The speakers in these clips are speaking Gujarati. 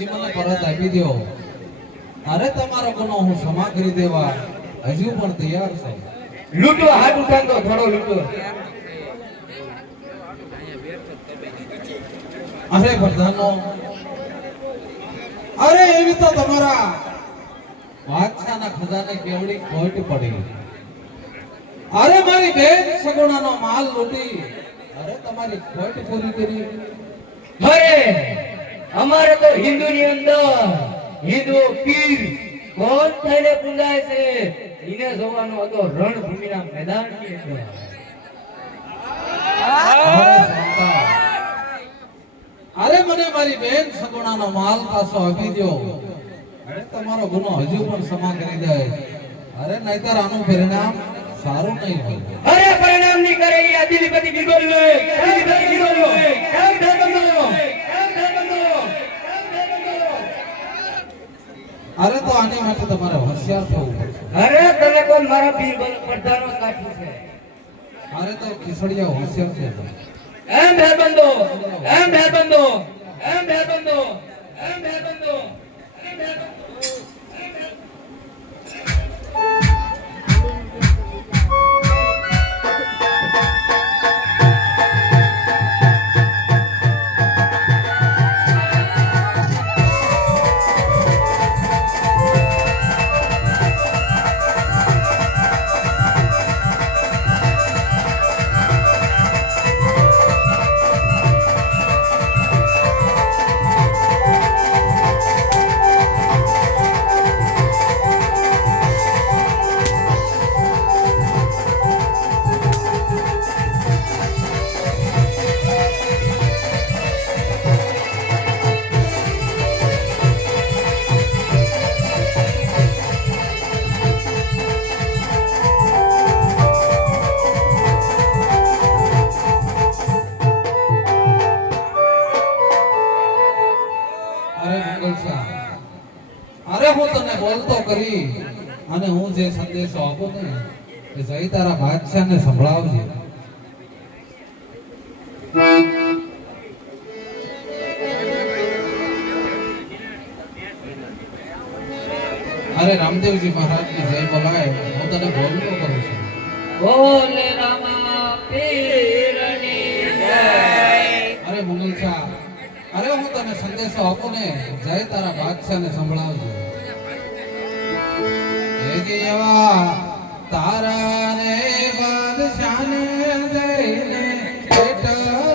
એ મને પરત આપી દો. અરે તમારો ગુનો હું ક્ષમા કરી દેવા હજુ પણ તૈયાર છું. લૂંટો હાથ ઉઠાતો થોડો લૂંટો. અરે પ્રધાનો, અરે એવી તો તમારા બાદશાહના ખજાને કેવડી ખોટ પડી. અરે મારી બેન સગુણાનો માલ લૂંટી અરે તમારી ખોટ પૂરી કરી. અરે અમારે તો હિન્દુની અંદર હિન્દુ પીર કોણ થઈને પૂજાય છે એને જોવાનો હતો રણભૂમિના મેદાનની અંદર. અરે મને મારી બેન સગુણાનો માલ પાછો આપી દો. અરે તમારો ગુનો હજુ પણ ક્ષમા કરી દે. અરે નહીતર આનું પરિણામ સારું નહીં હોય. અરે પરિણામ નહીં કરે એ અધિપતિ બિગોલ લે અધિપતિ બિગોલ લે કેમ ધર્મનો અરે તો આની માટે તમારે હોશિયાર થવું પડશે. અરે તને કોણ મારા પીર પ્રધાનો કાઠું છે. અરે તો ખીસડિયા હોશિયાર છે. એમ ભેરબંધો એમ ભેરબંધો એમ ભેરબંધો એમ ભેરબંધો એમ ભેરબંધો. અરે હું તને બોલતો કરી અને હું જે સંદેશો આપું ને એ જઈ તારા બાદશાહને સંભળાવજે. અરે રામદેવજી મહારાજની જય બોલાય. હું તને બોલતો કરું છું. બોલે રામા પીરની જય. અરે મુગલ શાહ, અરે હું તને સંદેશો આપું ને જય તારા બાદશાહને સંભળાવજો. તારા ને બાદશાહને જઈને કેટલો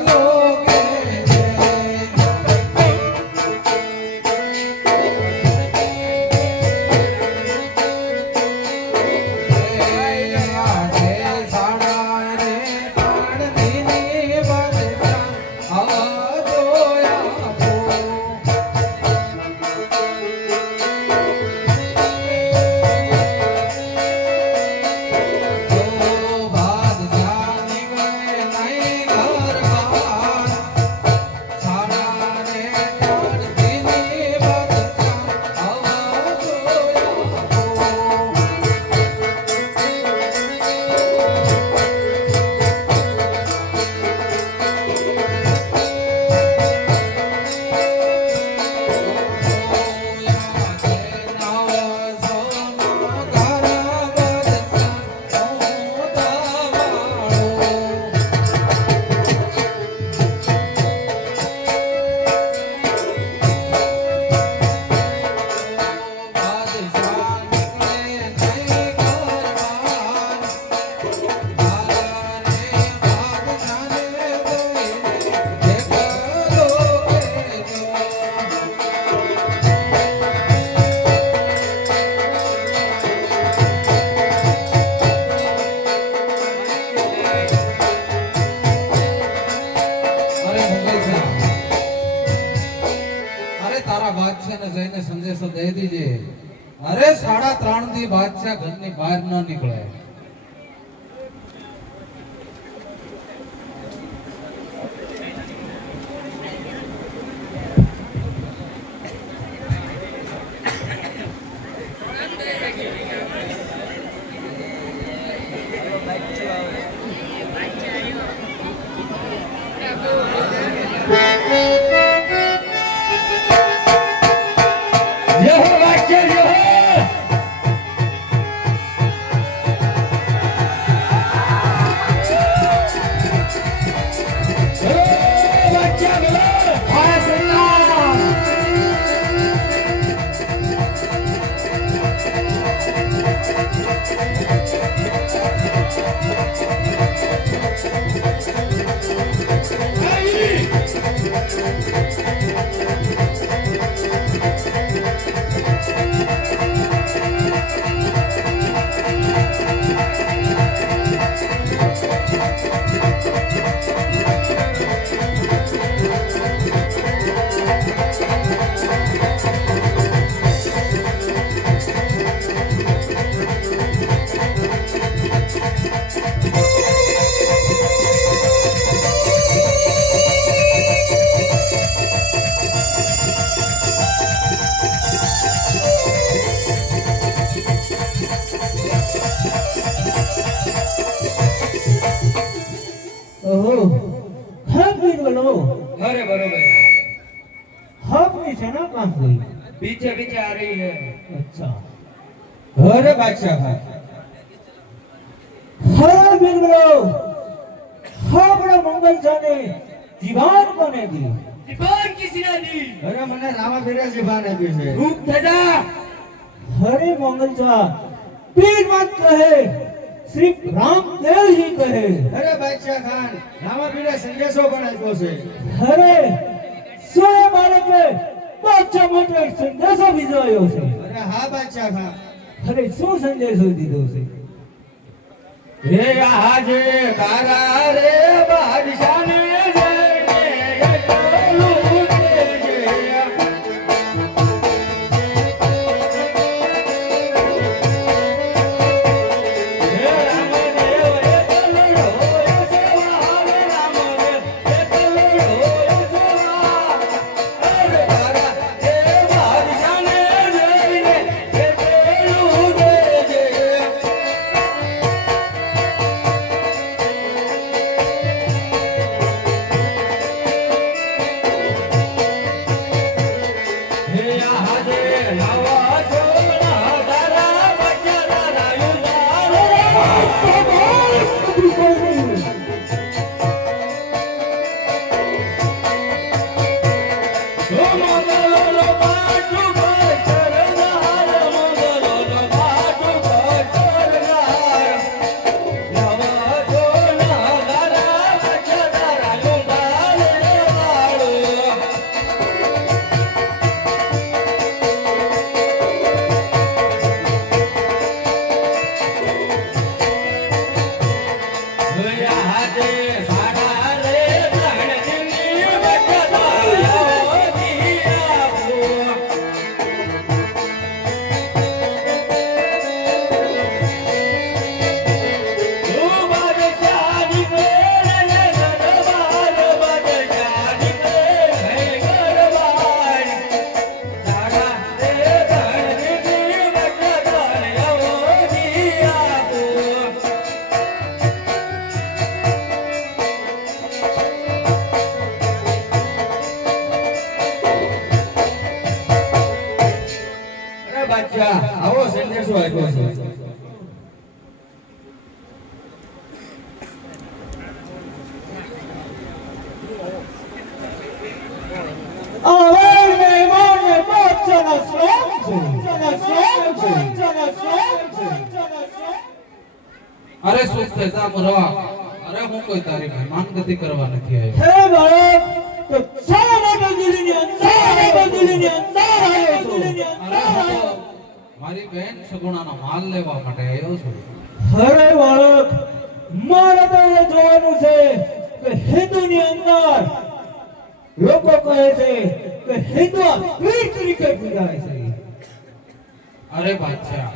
જઈને સંદેશો દે દીજે. અરે 3.5 દી બાદશાહ ઘરની બહાર ન નીકળે. पीछे पीछे आ रही है। अच्छा अरे बादशाह खान हरा बिगड़ो આપણે મંગલ જાને જીવાન કોને દી दीवार किसी ने दी। અરે મને રામા ફેરા જીવાન આપી છે रूप धजा। હરે મંગલ જા પીર મત કહે સિર્ફ રામદેવ ही કહે અરે બાદશાહ ખાન રામા ફેરા સંદેશો પણ આપ્યો છે અરે સોએ બાળકે બાદશાહ માટે સંદેશો ભીજવાયો છે અરે હા બાદશાહ ખાન અરે શું સંદેશો દીધો છે हे आज तारा रे बादशाह ने આવો સંદેશો આપ્યો છે આવેલ મહેમાનને બાદશાહના સલામ છે અરે શું છે જા મુરવા અરે હું કોઈ તારી મહેમાનગતિ કરવા નથી આવ્યો હે બાળક તો શા માટે દિલ્હીની અંદર આવ્યો છો અરે હું તો મારી બેન સગુણાનો માલ લેવા માટે આવ્યો છું હરે બાળક મારે તો એ જોવાનું છે કે હિન્દુની અંદર લોકો કહે છે કે હિન્દુ પીર તરીકે પૂજાય છે અરે બાદશાહ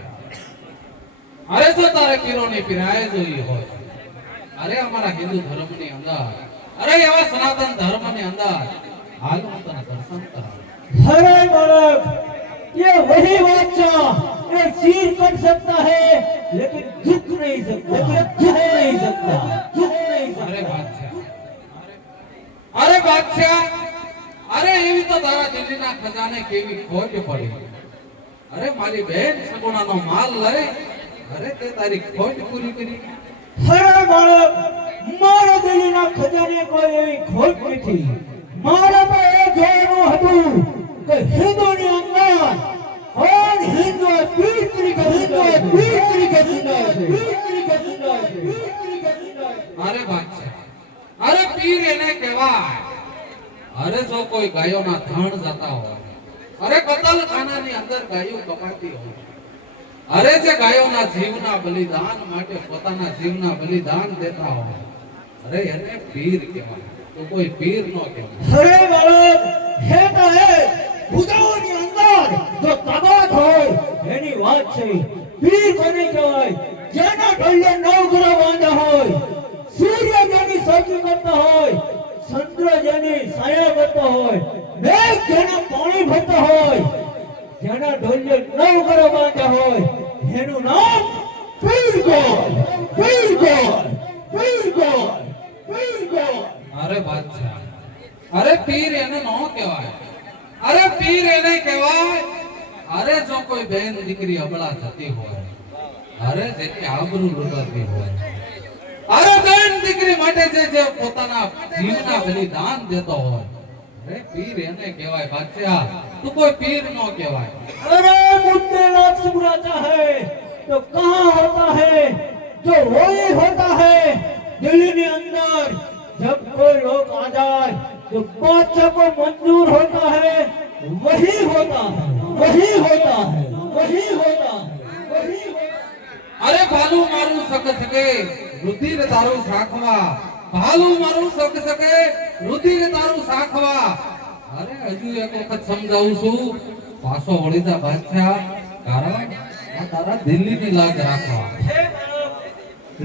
અરે જો તારે પીરોની પીરાય જોઈ હોય અરે અમારા હિન્દુ ધર્મની અંદર અરે એવા સનાતન ધર્મની અંદર હાલ હું તને દર્શન કરાવું हरे बालक ये वही बादशाह ये चीर कर सकता है लेकिन झुक नहीं सकता અરે બાદશાહ અરે બાદશાહ અરે એવી તો તારા દિલ્હીના ખજાને કેવી ખોટ પડી અરે મારી બેન સગુણાનો માલ લઈ અરે તે તારી ખોટ પૂરી કરી હરે બાળક મારા દિલના ખજાને કોઈ એવી ખોટ નથી મારા તો એ જોવાનું હતું કે હિન્દુની અંદર કોણ હિન્દુ પીર તરીકે જીંદાય છે અરે બાદશાહ અરે પીર એને કહેવાય અરે જો કોઈ ગાયોના ધણ જતા હોય અરે કતલખાનાની અંદર ગાયો કપાતી હોય અરે જે ગાયોના જીવના બલિદાન માટે પોતાના જીવના બલિદાન દેતા હોય અરે એને પીર કહેવાય તો કોઈ પીર નો કહેવાય હરે બાળક હે તો હે ભૂતાઓની અંદર જો તાકાત હોય એની વાત છે પીર કોને કહેવાય જેના ઢોલે નવગ્રહ બાંધ્યા હોય સૂર્ય જેની સાચી કરતા હોય ચંદ્ર જેની છાયા કરતો હોય મેઘ જેના પાણી ભરતો હોય જેના ઢોલે નવગ્રહ બાંધ્યા હોય એનું નામ પીર ગોળ અરે બાદશાહ અરે પીર એને નો કહેવાય અરે પીર એને કહેવાય જો કોઈ બહેન દીકરી અબળા થતી હોય, અરે જેની આબરૂ લૂંટાતી હોય, અરે બેન દીકરી માટે જે પોતાના જીવના બલિદાન દેતો હોય, અરે પીર એને કહેવાય બાદશાહ, તું કોઈ પીર નો કહેવાય। अरे मुझसे लफ्ज बुलाता है तो कहाँ होता है जो वही होता है दिल के अंदर। जब कोई लोग आ जाए तो बादशाह को मंजूर होता है, वही होता है, वही होता है, वही होता है, वही होता है। અરે ભાલુ મારું સક સકે રુધિર તારું સાખવા, ભાલુ મારું સક સકે રુધિર તારું સાખવા। અરે હજુ એક વખત સમજાવું છું, પાછો વળી જા બાદશાહ, કારણ આ તારા દિલ્હીની લાજ રાખવા।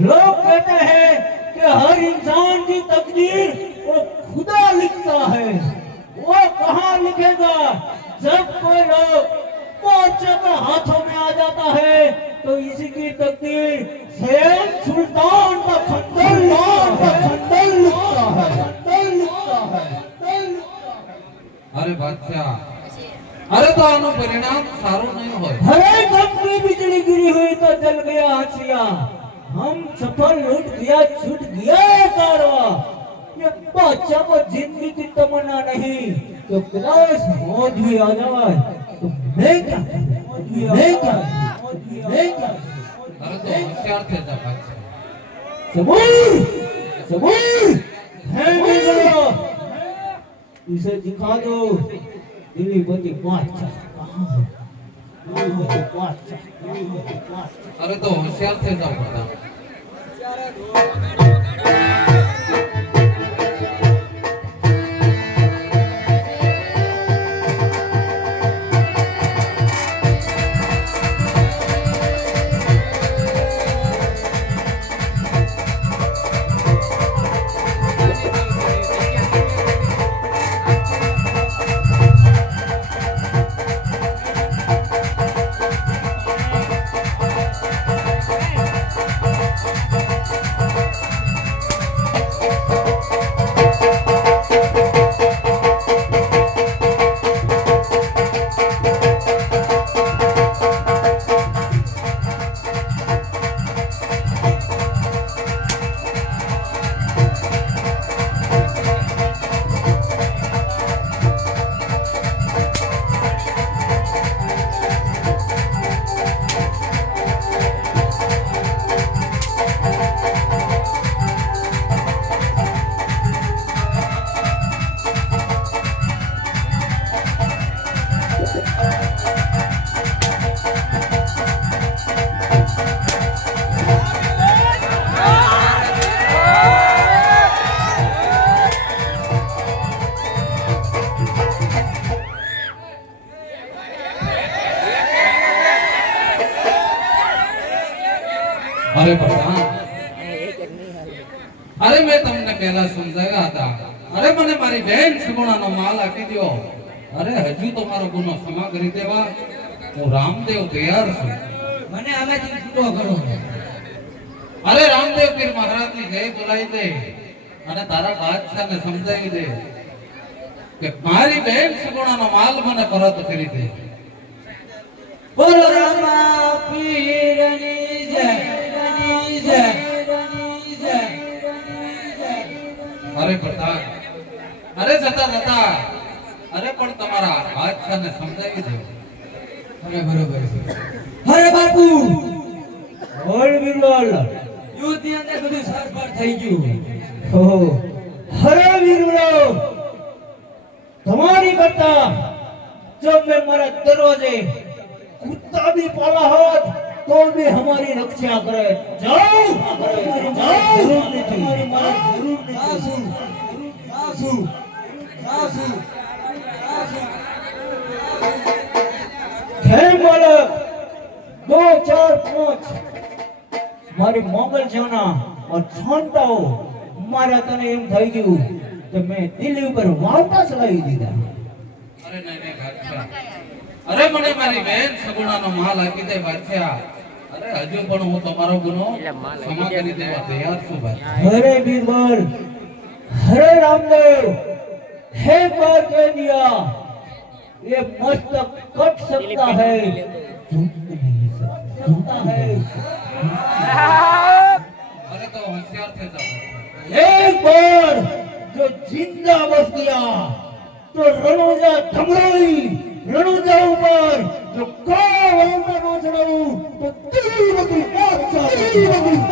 लोग कहते हैं कि हर इंसान की तकदीर वो खुदा लिखता है। वो कहाँ लिखेगा? जब कोई लोग बादशाह के हाथों में आ जाता है तो इसी की तकदीर स्वयं सुल्तान का खंडर लिखता है, खंडर लिखता है, खंडर लिखता है, खंडर लिखता है। અરે બાદશાહ, અરે તો આનું પરિણામ સારું નહીં હોય। हरे गम में बिजली गिरी हुई तो जल गया हसिया, हम सफल लूट गया, छूट गया ये कारवा। ये बादशाह को जिंदगी की तमन्ना नहीं तो क्लास मौज भी आ जाए तो मैं क्या करूं? मैं क्या करूं? मैं क्या करूं? અરે તો હોશિયાર થઈ જા બાદશાહ। सबूर सबूर है मेरा, इसे दिखा दो दिल्ली पति बादशाह कहाँ है? दिल्लीपति बादशाह, दिल्लीपति बादशाह। અરે તો હોશિયાર થઈ જાવ બધા। અરે પ્રધાન, અરે મેં તમને પહેલા સમજાવ્યા હતા, અરે મને મારી બહેન સગુણાનો માલ આપી દો। અરે હજુ તો મારો ગુનો ક્ષમા કરી દેવા હું રામદેવ તૈયાર છું। મને આમાંથી છૂટો કરો। અરે રામદેવ પીર મહારાજની જય બોલાવી દે અને તારા બાદશાહને સમજાવી દે કે મારી બહેન સગુણાનો માલ મને પરત કરી દે। બોલો રામા પીરની જય, જય, જય। અરે પ્રધાન, અરે જતા જતા અરે પણ તમારા બાદશાહને સમજાવી દે। અરે બરોબર છે। અરે બાપુ, बोल बिरबल, યુદ્ધની અંદર બધું સારવાર થઈ ગયું। हो हरे बिरबलो, तुम्हारी करता जब मैं मरा दरवाजे कुत्ता भी पाला होत तो भी हमारी रक्षा करे। जाओ, जाओ, हमारी मदद जरूर नहीं। સાસુ, સાસુ, સાસુ, સાસુ। है मालक 2 4 5 મારી મોગલ જાના और છાંટાઓ મારા તને એમ થઈ ગયું કે મેં દિલ્હી ઉપર વાવટા ચલાવી દીધા। અરે નહીં નહીં બાદશાહ, અરે મને મારી બહેન સગુણાનો માલ આપી દે બાદશાહ। અરે હજુ પણ હું તમારો ગુનો ક્ષમા કરી દેવા તૈયાર છું બાદશાહ। हरे बीरबल, हरे रामदेव, एक बार कह दिया ये मस्तक कट सकता है चलता है अरे तो होशियार थे जाओ एक बार जो जिंदा बच गया तो रणोजा धमरोई रणोजा ऊपर जो काव अंदर नो चढ़ाऊ तो तेरी बकरी मौत जाए